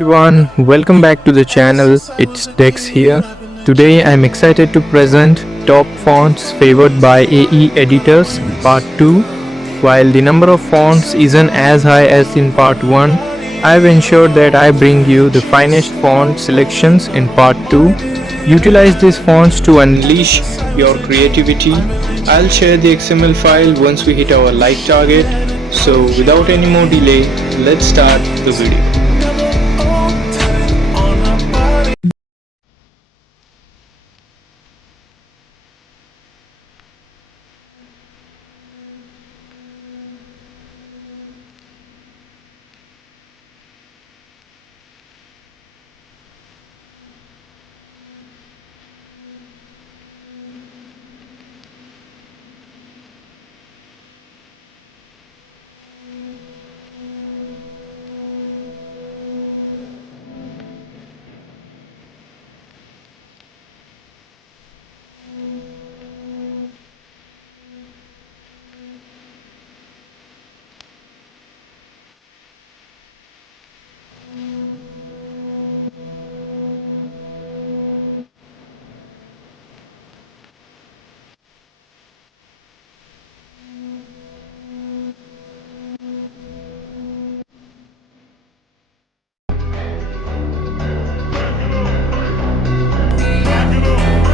Everyone, welcome back to the channel. It's Dex here. Today I'm excited to present top fonts favored by AE editors part 2. While the number of fonts isn't as high as in part 1, I've ensured that I bring you the finest font selections in part 2. Utilize these fonts to unleash your creativity. I'll share the XML file once we hit our like target. So without any more delay, let's start the video.